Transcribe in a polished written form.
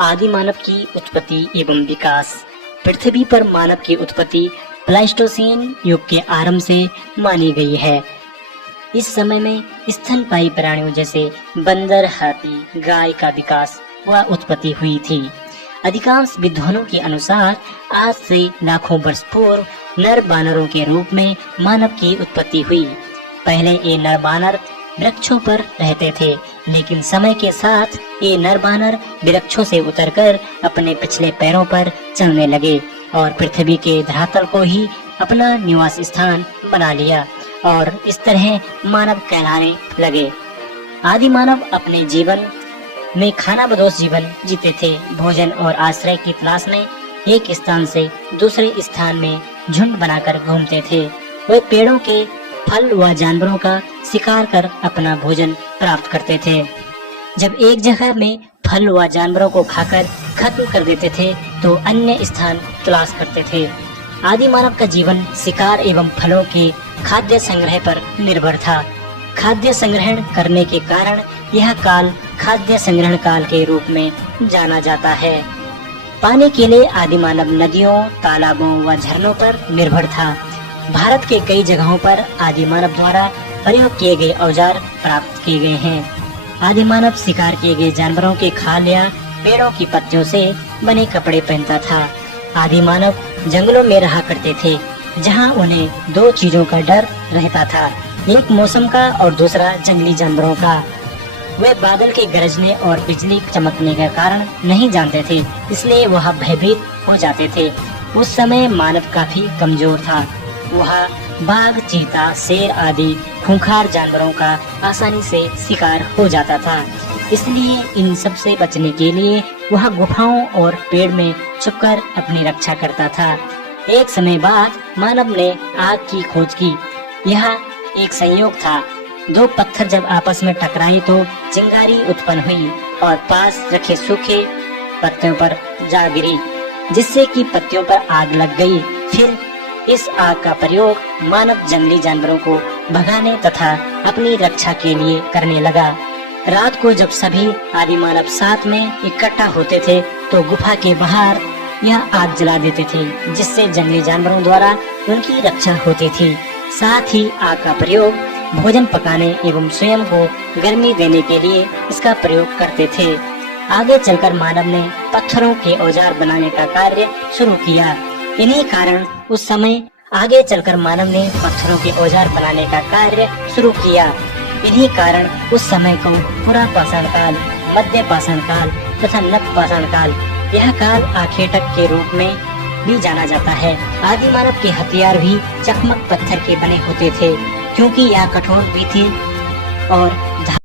आदि मानव की उत्पत्ति एवं विकास। पृथ्वी पर मानव की उत्पत्ति प्लाइस्टोसीन युग के आरंभ से मानी गई है। इस समय में स्तनपायी प्राणियों जैसे बंदर, हाथी, गाय का विकास व उत्पत्ति हुई थी। अधिकांश विद्वानों के अनुसार आज से लाखों वर्ष पूर्व नर बानरों के रूप में मानव की उत्पत्ति हुई। पहले ये नर बानर वृक्षों पर रहते थे, लेकिन समय के साथ ये नर बानर वृक्षों से उतरकर अपने पिछले पैरों पर चलने लगे और पृथ्वी के धरातल को ही अपना निवास स्थान बना लिया और इस तरह मानव कहलाने लगे। आदि मानव अपने जीवन में खानाबदोश जीवन जीते थे। भोजन और आश्रय की तलाश में एक स्थान से दूसरे स्थान में झुंड बनाकर घूमते थे। वे पेड़ों के फल व जानवरों का शिकार कर अपना भोजन प्राप्त करते थे। जब एक जगह में फल व जानवरों को खाकर खत्म कर देते थे तो अन्य स्थान तलाश करते थे। आदि मानव का जीवन शिकार एवं फलों के खाद्य संग्रह पर निर्भर था। खाद्य संग्रहण करने के कारण यह काल खाद्य संग्रहण काल के रूप में जाना जाता है। पानी के लिए आदि मानव नदियों, तालाबों व झरनों पर निर्भर था। भारत के कई जगहों पर आदि मानव द्वारा प्रयोग किए गए औजार प्राप्त किए गए हैं। आदि मानव शिकार किए गए जानवरों के खाल या पेड़ों की पत्तियों से बने कपड़े पहनता था। आदि मानव जंगलों में रहा करते थे, जहां उन्हें दो चीजों का डर रहता था, एक मौसम का और दूसरा जंगली जानवरों का। वे बादल के गरजने और बिजली चमकने का कारण नहीं जानते थे, इसलिए वह भयभीत हो जाते थे। उस समय मानव काफी कमजोर था। वह बाघ, चीता, शेर आदि खूंखार जानवरों का आसानी से शिकार हो जाता था। इसलिए इन सब से बचने के लिए वह गुफाओं और पेड़ में छुपकर अपनी रक्षा करता था। एक समय बाद मानव ने आग की खोज की। यह एक संयोग था। दो पत्थर जब आपस में टकराए तो चिंगारी उत्पन्न हुई और पास रखे सूखे पत्तियों पर जा गिरी, जिससे कि पत्तियों पर आग लग गई। फिर इस आग का प्रयोग मानव जंगली जानवरों को भगाने तथा अपनी रक्षा के लिए करने लगा। रात को जब सभी आदि मानव साथ में इकट्ठा होते थे तो गुफा के बाहर यह आग जला देते थे, जिससे जंगली जानवरों द्वारा उनकी रक्षा होती थी। साथ ही आग का प्रयोग भोजन पकाने एवं स्वयं को गर्मी देने के लिए इसका प्रयोग करते थे। आगे चलकर मानव ने पत्थरों के औजार बनाने का कार्य शुरू किया। इन्हीं कारण उस समय आगे चलकर मानव ने पत्थरों के औजार बनाने का कार्य शुरू किया। इन्हीं कारण उस समय को पुरापाषाण काल, मध्य पाषाण काल तथा नव पाषाण काल, यह काल आखेटक के रूप में भी जाना जाता है। आदि मानव के हथियार भी चकमक पत्थर के बने होते थे, क्योंकि यह कठोर भी थे और